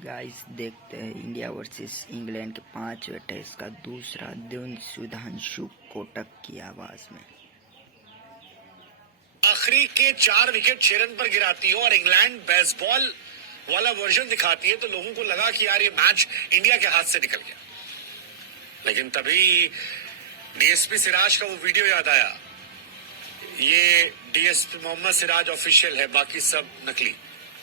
Guys देखते हैं India versus England के 5वें टेस्ट का दूसरा दिन सुधांशु कोटक की आवाज में। आखिरी के 4 विकेट 6 रन पर गिराती है और इंग्लैंड बेसबॉल वाला वर्जन दिखाती है, तो लोगों को लगा कि यार ये मैच इंडिया के हाथ से निकल गया। लेकिन तभी डीएसपी सिराज का वो वीडियो याद आया। ये डीएसपी मोहम्मद सिराज ऑफिशियल है, बाकी सब नकली।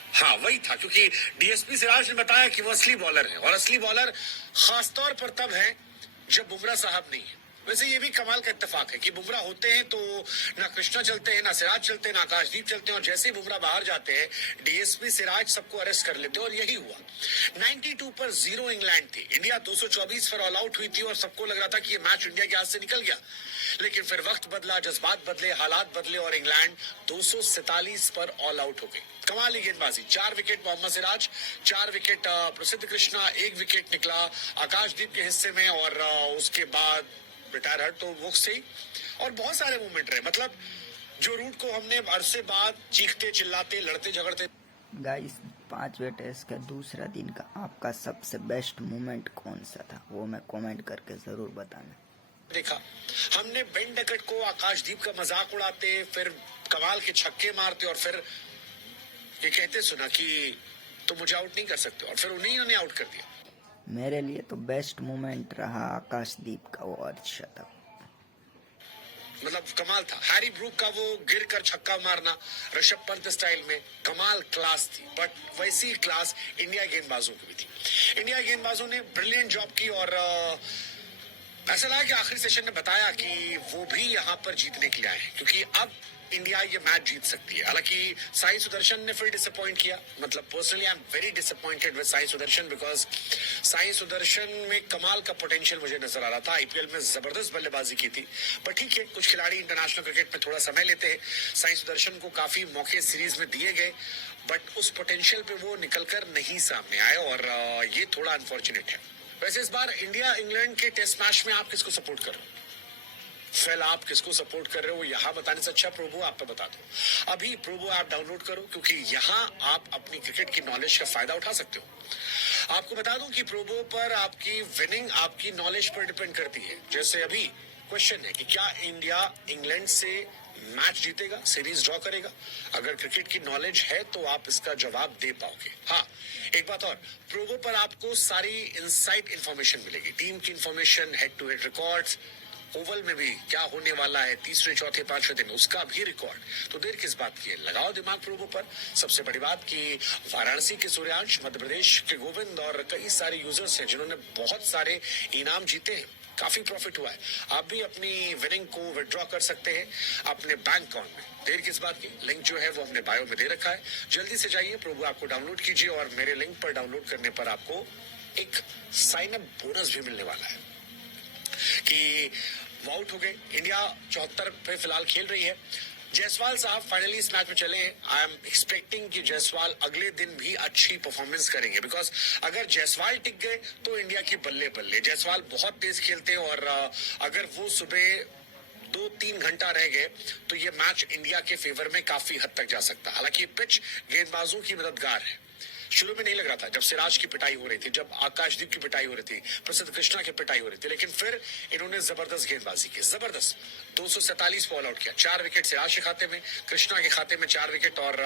हाँ वही था, क्योंकि डीएसपी सिराज ने बताया कि वो असली बॉलर है और असली बॉलर खासतौर पर तब है जब बुमराह साहब नहीं है। वैसे ये भी कमाल का इत्तेफाक है कि बुमराह होते हैं तो ना कृष्णा चलते हैं, ना सिराज चलते हैं, ना आकाशदीप चलते हैं, और जैसे ही बुमराह बाहर जाते हैं डीएसपी सिराज सबको अरेस्ट कर लेते हैं, और यही हुआ। 92 पर 0 इंग्लैंड थी। इंडिया 224 पर ऑल आउट हुई थी और सबको लग रहा था कि ये मैच इंडिया के हाथ से निकल गया। लेकिन फिर वक्त बदला, जज्बात बदले, हालात बदले और इंग्लैंड 247 पर ऑल आउट हो गई। कमाली गेंदबाजी, 4 विकेट मोहम्मद सिराज, 4 विकेट प्रसिद्ध कृष्णा, 1 विकेट निकला आकाशदीप के हिस्से में, और उसके बाद रिटायर हट तो वो से ही, और बहुत सारे मूवमेंट रहे। मतलब जो रूट को हमने अरसे बाद चीखते चिल्लाते लड़ते झगड़ते। गाइस 5वें टेस्ट का दूसरा दिन का आपका सबसे बेस्ट मोमेंट कौन सा था, वो मैं कमेंट करके जरूर बताना। देखा हमने बेन डकट को आकाशदीप का मजाक उड़ाते, फिर कमाल के छक्के मारते, और फिर ये कहते सुना कि तुम मुझे आउट नहीं कर सकते, और फिर उन्हीं ने आउट कर दिया। मेरे लिए तो बेस्ट मोमेंट रहा आकाशदीप का वो अर्धशतक। मतलब कमाल था। हैरी ब्रूक का वो गिर कर छक्का मारना ऋषभ पंत स्टाइल में, कमाल क्लास थी। बट वैसी क्लास इंडिया गेंदबाजों की भी थी। इंडिया गेंदबाजों ने ब्रिलियंट जॉब की, और ऐसा लगा कि आखिरी सेशन ने बताया कि वो भी यहाँ पर जीतने के लिए आए हैं, क्योंकि अब इंडिया ये मैच जीत सकती है। हालांकि साई सुदर्शन ने फिर डिसअपॉइंट किया। मतलब personally I am very disappointed with Sai Sudarshan, because Sai Sudarshan में कमाल का पोटेंशियल मुझे नजर आ रहा था। आईपीएल में जबरदस्त बल्लेबाजी की थी, पर ठीक है, कुछ खिलाड़ी इंटरनेशनल क्रिकेट में थोड़ा समय लेते हैं। साई सुदर्शन को काफी मौके सीरीज में दिए गए, बट उस पोटेंशियल पे वो निकलकर नहीं सामने आए, और ये थोड़ा अनफॉर्चुनेट है। वैसे इस बार इंडिया इंग्लैंड के टेस्ट मैच में आप किसको सपोर्ट कर रहे हो? फिर आप किसको सपोर्ट कर रहे हो यहाँ बताने से अच्छा प्रोबो ऐप पे बता दो। अभी प्रोबो ऐप डाउनलोड करो, क्योंकि यहाँ आप अपनी क्रिकेट की नॉलेज का फायदा उठा सकते हो। आपको बता दूं कि प्रोबो पर आपकी विनिंग आपकी नॉलेज पर डिपेंड करती है। जैसे अभी क्वेश्चन है कि क्या इंडिया इंग्लैंड से मैच जीतेगा, सीरीज ड्रॉ करेगा? अगर क्रिकेट की नॉलेज है तो आप इसका जवाब दे पाओगे। हाँ, एक बात और, प्रोबो पर आपको सारी इनसाइड इंफॉर्मेशन मिलेगी। टीम की information, head to head records, Oval में भी क्या होने वाला है तीसरे चौथे पांचवें दिन, उसका भी रिकॉर्ड। तो देर किस बात की है, लगाओ दिमाग प्रोबो पर। सबसे बड़ी बात कि वाराणसी के सूर्यांश, मध्य प्रदेश के गोविंद और कई सारे यूजर्स हैं जिन्होंने बहुत सारे इनाम जीते हैं, काफी प्रॉफिट हुआ है। आप भी अपनी विनिंग को विड्रॉ कर सकते हैं अपने बैंक अकाउंट में। देर किस बात की, लिंक जो है वो हमने बायो में दे रखा है। जल्दी से जाइए, प्रोबो आपको डाउनलोड कीजिए, और मेरे लिंक पर डाउनलोड करने पर आपको एक साइन अप बोनस भी मिलने वाला है। कि आउट हो गए, इंडिया 74 पे फिलहाल खेल रही है। जायसवाल साहब फाइनली इस मैच में चले हैं। आई एम एक्सपेक्टिंग कि जायसवाल अगले दिन भी अच्छी परफॉर्मेंस करेंगे, बिकॉज अगर जायसवाल टिक गए तो इंडिया की बल्ले बल्ले। जायसवाल बहुत तेज खेलते हैं, और अगर वो सुबह 2-3 घंटा रह गए तो ये मैच इंडिया के फेवर में काफी हद तक जा सकता है। हालांकि पिच गेंदबाजों की मददगार है। शुरू में नहीं लग रहा था, जब सिराज की पिटाई हो रही थी, जब आकाशदीप की पिटाई हो रही थी, प्रसिद्ध कृष्णा की पिटाई हो रही थी, लेकिन फिर इन्होंने जबरदस्त गेंदबाजी की, जबरदस्त 247 पर ऑल आउट किया। 4 विकेट सिराज के खाते में, कृष्णा के खाते में 4 विकेट, और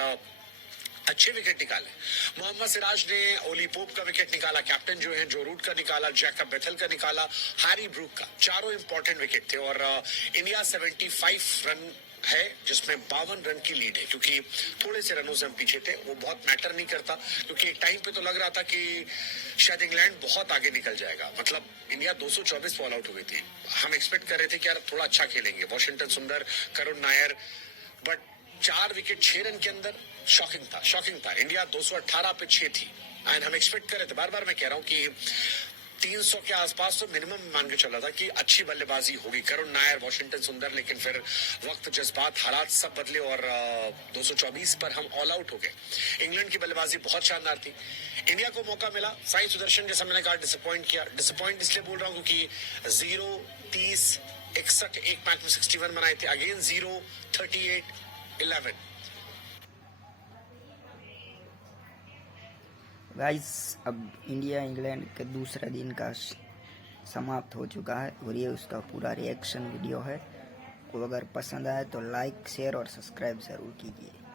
अच्छे विकेट निकाले। मोहम्मद सिराज ने ओली पोप का विकेट निकाला, कैप्टन जो है जो रूट का निकाला, जैकब बेथल का निकाला, हैरी ब्रूक का। चारों इंपॉर्टेंट विकेट थे, और इंडिया 75 रन है, जिसमें 52 रन की लीड है, क्योंकि थोड़े से रनों से हम पीछे थे। वो बहुत मैटर नहीं करता, क्योंकि एक टाइम पे तो लग रहा था कि शायद इंग्लैंड बहुत आगे निकल जाएगा। मतलब इंडिया 224 ऑल आउट हो गई थी। हम एक्सपेक्ट कर रहे थे कि यार थोड़ा अच्छा खेलेंगे, वॉशिंगटन सुंदर, Karun Nair, but 4 wicket 6 run के अंदर शॉकिंग था। इंडिया 218 पे 6 थी, एंड हम एक्सपेक्ट कर रहे थे, बार बार मैं कह रहा हूँ कि 300 के आसपास तो मिनिमम मान के चला था कि अच्छी बल्लेबाजी होगी, करुण नायर, वॉशिंगटन सुंदर। लेकिन फिर वक्त, जज्बात, हालात सब बदले, और 224 पर हम ऑल आउट हो गए। इंग्लैंड की बल्लेबाजी बहुत शानदार थी। इंडिया को मौका मिला, साई सुदर्शन जैसा मैंने कहा डिसअपॉइंट किया। डिसअपॉइंट इसलिए बोल रहा हूँ क्योंकि 0, 30, 61 एक मैच में 61 बनाए थे, अगेन 0, 38, 11। गाइस अब इंडिया इंग्लैंड के दूसरा दिन का समाप्त हो चुका है और ये उसका पूरा रिएक्शन वीडियो है। को अगर पसंद आए तो लाइक शेयर और सब्सक्राइब ज़रूर कीजिए।